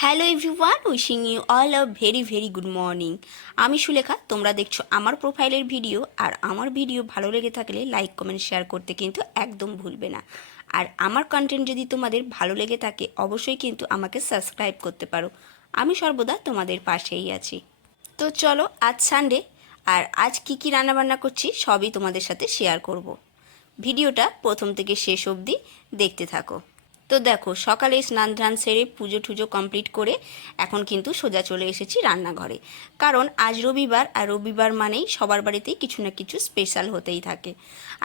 Hello everyone wishing you all a very very good morning আমি সুলেখা, তোমরা দেখছ আমার প্রোফাইলের ভিডিও আর আমার ভিডিও ভালো লেগে থাকলে লাইক কমেন্ট শেয়ার করতে কিন্তু একদম ভুলবে না। আর আমার কন্টেন্ট যদি তোমাদের ভালো লেগে থাকে, অবশ্যই কিন্তু আমাকে সাবস্ক্রাইব করতে পারো। আমি সর্বদা তোমাদের পাশেই আছি। তো চলো, আজ সানডে আর আজ কি কি রান্নাবান্না করছি সবই তোমাদের সাথে শেয়ার করব। ভিডিওটা প্রথম থেকে শেষ অবধি দেখতে থাকো। তো দেখো, সকালে স্নান ধান সেরে পুজো টুজো কমপ্লিট করে এখন কিন্তু সোজা চলে এসেছি রান্নাঘরে। কারণ আজ রবিবার, আর রবিবার মানেই সবার বাড়িতেই কিছু না কিছু স্পেশাল হতেই থাকে।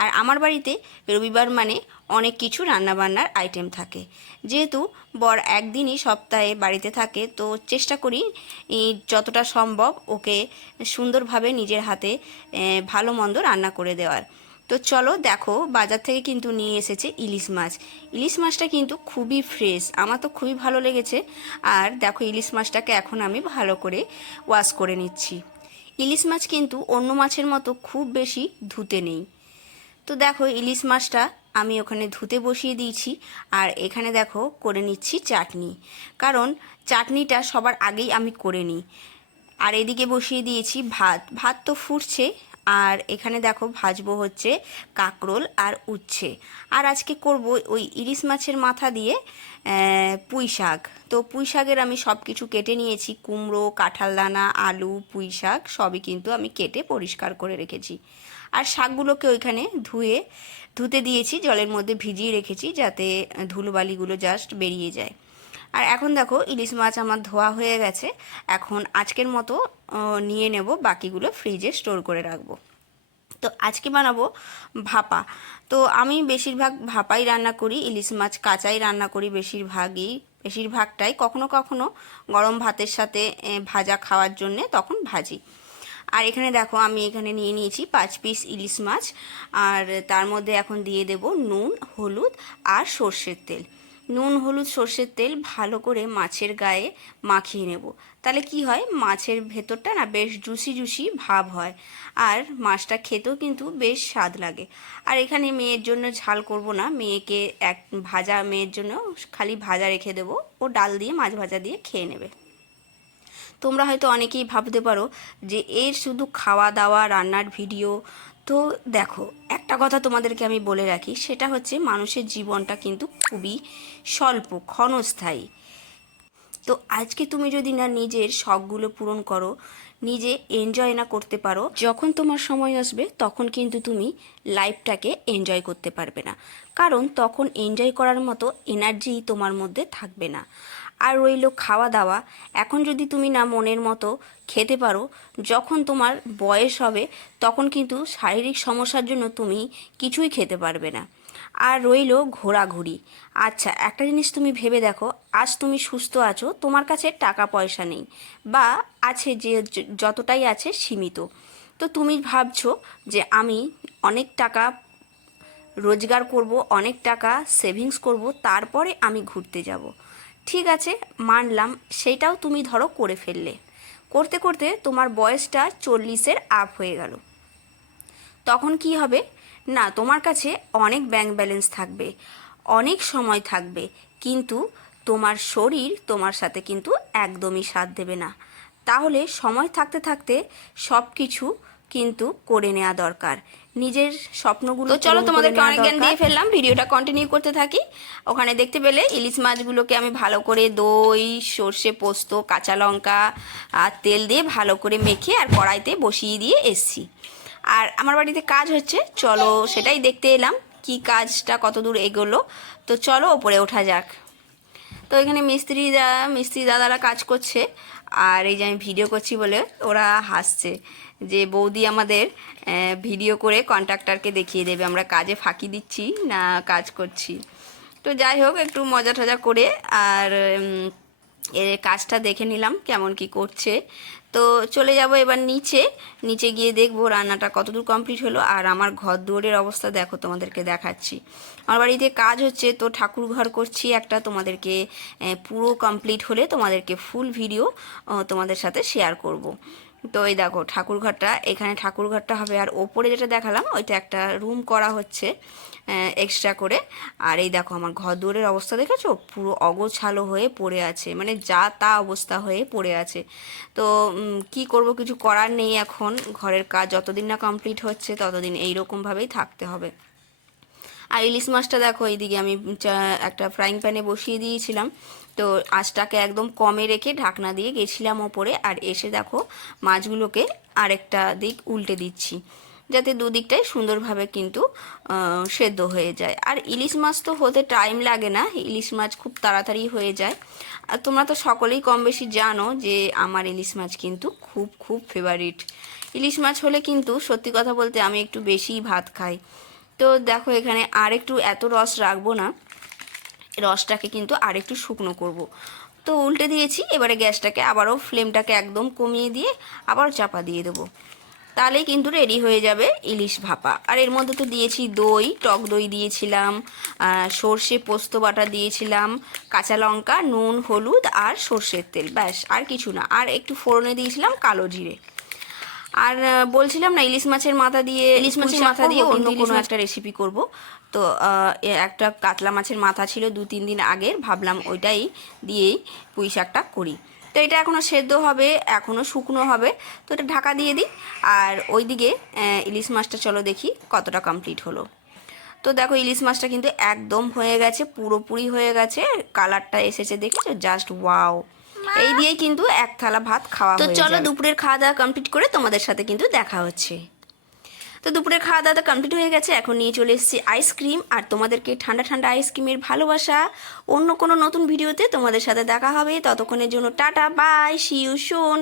আর আমার বাড়িতে রবিবার মানে অনেক কিছু রান্নাবান্নার আইটেম থাকে। যেহেতু বর একদিনই সপ্তাহে বাড়িতে থাকে, তো চেষ্টা করি যতটা সম্ভব ওকে সুন্দরভাবে নিজের হাতে ভালো মন্দ রান্না করে দেওয়ার। তো চলো দেখো, বাজার থেকে কিন্তু নিয়ে এসেছে ইলিশ মাছ। ইলিশ মাছটা কিন্তু খুবই ফ্রেশ আমার তো খুবই ভালো লেগেছে। আর দেখো, ইলিশ মাছটাকে এখন আমি ভালো করে ওয়াশ করে নিচ্ছি। ইলিশ মাছ কিন্তু অন্য মাছের মতো খুব বেশি ধুতে নেই। তো দেখো, ইলিশ মাছটা আমি ওখানে ধুতে বসিয়ে দিয়েছি। আর এখানে দেখো, করে নিচ্ছি চাটনি। কারণ চাটনিটা সবার আগেই আমি করে নিই। আর এদিকে বসিয়ে দিয়েছি ভাত। ভাত তো ফুটছে আর এখানে দেখো ভাজবো হচ্ছে কাকরোল আর উচ্ছে। আর আজকে করব ওই ইলিশ মাছের মাথা দিয়ে পুঁই শাক। তো পুঁই শাকের আমি সব কিছু কেটে নিয়েছি, কুমড়ো কাঁঠাল দানা আলু, পুঁই শাক, সবই কিন্তু আমি কেটে পরিষ্কার করে রেখেছি। আর শাকগুলোকে ওইখানে ধুয়ে, ধুতে দিয়েছি, জলের মধ্যে ভিজিয়ে রেখেছি যাতে ধুলোবালিগুলো জাস্ট বেরিয়ে যায়। আর এখন দেখো, ইলিশ মাছ আমার ধোয়া হয়ে গেছে। এখন আজকের মতো নিয়ে নেব বাকিগুলো ফ্রিজে স্টোর করে রাখব। তো আজকে বানাবো ভাপা। তো আমি বেশিরভাগ ভাপাই রান্না করি, ইলিশ মাছ কাঁচাই রান্না করি বেশিরভাগই, বেশিরভাগটাই কখনো কখনো গরম ভাতের সাথে ভাজা খাওয়ার জন্যে তখন ভাজি। আর এখানে দেখো, আমি এখানে নিয়ে নিয়েছি পাঁচ পিস ইলিশ মাছ। আর তার মধ্যে এখন দিয়ে দেব নুন, হলুদ আর সর্ষের তেল। নুন, হলুদ, সর্ষের তেল ভালো করে মাছের গায়ে মাখিয়ে নেব। তাহলে কি হয়? মাছের ভেতরটা না বেশ জুসি জুসি ভাব হয়। আর মাছটা খেতেও কিন্তু বেশ স্বাদ লাগে। আর এখানে মেয়ের জন্য ঝাল করব না। মেয়েকে এক ভাজা, মেয়ের জন্য খালি ভাজা রেখে দেবো। ও ডাল দিয়ে, মাছ ভাজা দিয়ে খেয়ে নেবে। তোমরা হয়তো অনেকেই ভাবতে পারো যে এর শুধু খাওয়া দাওয়া রান্নার ভিডিও তো দেখো, একটা কথা তোমাদেরকে আমি বলে রাখি, সেটা হচ্ছে মানুষের জীবনটা কিন্তু খুবই স্বল্প, ক্ষণস্থায়ী। তো আজকে তুমি যদি না নিজের শখগুলো পূরণ করো, নিজে এনজয় না করতে পারো, যখন তোমার সময় আসবে তখন কিন্তু তুমি লাইফটাকে এনজয় করতে পারবে না। কারণ তখন এনজয় করার মতো এনার্জি তোমার মধ্যে থাকবে না। আর রইল খাওয়া দাওয়া এখন যদি তুমি না মনের মতো খেতে পারো, যখন তোমার বয়স হবে তখন কিন্তু শারীরিক সমস্যার জন্য তুমি কিছুই খেতে পারবে না। আর রইল ঘোরাঘুরি। আচ্ছা একটা জিনিস তুমি ভেবে দেখো, আজ তুমি সুস্থ আছো, তোমার কাছে টাকা পয়সা নেই, বা আছে যে যতটাই আছে সীমিত। তো তুমি ভাবছ যে আমি অনেক টাকা রোজগার করব, অনেক টাকা সেভিংস করব, তারপরে আমি ঘুরতে যাব। ঠিক আছে, মানলাম, সেইটাও তুমি ধরো করে ফেললে। করতে করতে তোমার বয়সটা চল্লিশের আপ হয়ে গেল। তখন কি হবে? না তোমার কাছে অনেক ব্যাংক ব্যালেন্স থাকবে অনেক সময় থাকবে কিন্তু তোমার শরীর তোমার সাথে কিন্তু একদমই সাথ দেবে না। তাহলে সময় থাকতে থাকতে সব কিছু কিন্তু করে নেওয়া দরকার। নিজের স্বপ্নগুলো চলো তোমাদেরকে অনেক জ্ঞান দিয়ে ফেললাম ভিডিওটা কন্টিনিউ করতে থাকি। ওখানে দেখতে পেলে ইলিশ মাছগুলোকে আমি ভালো করে দই সর্ষে পোস্ত কাঁচা লঙ্কা আর তেল দিয়ে ভালো করে মেখে আর কড়াইতে বসিয়ে দিয়ে এসছি। আর আমার বাড়িতে কাজ হচ্ছে, চলো সেটাই দেখতে এলাম কি কাজটা কত দূর এগোলো। তো চলো ওপরে ওঠা যাক। তো এখানে মিস্ত্রি দা- মিস্ত্রি দাদারা কাজ করছে, আর এই যে আমি ভিডিও করছি বলে ওরা হাসছে যে বৌদি আমাদের ভিডিও করে কন্ট্রাক্টরকে দেখিয়ে দেবে, আমরা কাজে ফাঁকি দিচ্ছি না কাজ করছি। তো যাই হোক, একটু মজা টজা করে আর এর কাজটা দেখে নিলাম কেমন কি করছে। তো চলে যাব এবার নিচে। নিচে গিয়ে দেখব রান্নাটা কতদূর কমপ্লিট হলো। আর আমার ঘর দুয়ারের অবস্থা দেখো, তোমাদেরকে দেখাচ্ছি। আমার বাড়িতে কাজ হচ্ছে, তো ঠাকুর ঘর করছি একটা। তোমাদেরকে পুরো কমপ্লিট হলে তোমাদেরকে ফুল ভিডিও তোমাদের সাথে শেয়ার করব। তো এই দেখো ঠাকুরঘরটা, এখানে ঠাকুরঘরটা হবে। আর ওপরে যেটা দেখালাম, ওইটা একটা রুম করা হচ্ছে এক্সট্রা করে। আর এই দেখো আমার ঘর দুয়ারের অবস্থা দেখেছ? পুরো অগোছালো হয়ে পড়ে আছে মানে যা তা অবস্থা হয়ে পড়ে আছে। তো কি করব কিছু করার নেই এখন। ঘরের কাজ যতদিন না কমপ্লিট হচ্ছে, ততদিন এইরকমভাবেই থাকতে হবে। আর ইলিশ মাছটা দেখো, এইদিকে আমি একটা ফ্রাইং প্যানে বসিয়ে দিয়েছিলাম। তো আঁচটাকে একদম কমে রেখে ঢাকনা দিয়ে গেছিলাম ওপরে, আর এসে দেখো মাছগুলোকে আরেকটা দিক উল্টে দিচ্ছি, যাতে দুদিকটাই সুন্দরভাবে কিন্তু সেদ্ধ হয়ে যায়। আর ইলিশ মাছ তো হতে টাইম লাগে না, ইলিশ মাছ খুব তাড়াতাড়ি হয়ে যায়। আর তোমরা তো সকলেই কম বেশি জানো যে আমার ইলিশ মাছ কিন্তু খুব খুব ফেভারিট ইলিশ মাছ হলে কিন্তু সত্যি কথা বলতে আমি একটু বেশিই ভাত খাই। তো দেখো এখানে আর একটু এত রস রাখব না। রসটাকে কিন্তু আর একটু শুকনো করব। তো উল্টে দিয়েছি, এবারে গ্যাসটাকে আবারও ফ্লেমটাকে একদম কমিয়ে দিয়ে আবারও চাপা দিয়ে দেবো। তাহলেই কিন্তু রেডি হয়ে যাবে ইলিশ ভাপা। আর এর মধ্যে তো দিয়েছি দই, টক দই দিয়েছিলাম সর্ষে পোস্ত বাটা দিয়েছিলাম, কাঁচা লঙ্কা, নুন, হলুদ আর সর্ষের তেল, ব্যাস, আর কিছু না। আর একটু ফোড়নে দিয়েছিলাম কালো জিরে। আর বলছিলাম না ইলিশ মাছের মাথা দিয়ে ইলিশ মাছের মাথা দিয়ে অন্য কোনো একটা রেসিপি করব। তো একটা কাতলা মাছের মাথা ছিল দু তিন দিন আগের ভাবলাম ওইটাই দিয়েই পুঁই শাকটা করি। তো এটা এখনও সেদ্ধ হবে এখনও শুকনো হবে তো এটা ঢাকা দিয়ে দিই। আর ওইদিকে ইলিশ মাছটা চলো দেখি কতটা কমপ্লিট হলো। তো দেখো ইলিশ মাছটা কিন্তু একদম হয়ে গেছে পুরোপুরি হয়ে গেছে কালারটা এসেছে দেখেছ জাস্ট ওয়াও এই দিয়ে কিন্তু এক থালা ভাত খাওয়া তো চলো দুপুরের খাওয়া দাওয়া কমপ্লিট করে তোমাদের সাথে কিন্তু দেখা হচ্ছে। তো দুপুরের খাওয়া দাওয়া তো কমপ্লিট হয়ে গেছে এখন নিয়ে চলে এসেছি আইসক্রিম আর তোমাদেরকে ঠান্ডা ঠান্ডা আইসক্রিমের ভালোবাসা। অন্য কোনো নতুন ভিডিওতে তোমাদের সাথে দেখা হবে। ততক্ষণের জন্য tata bye see you soon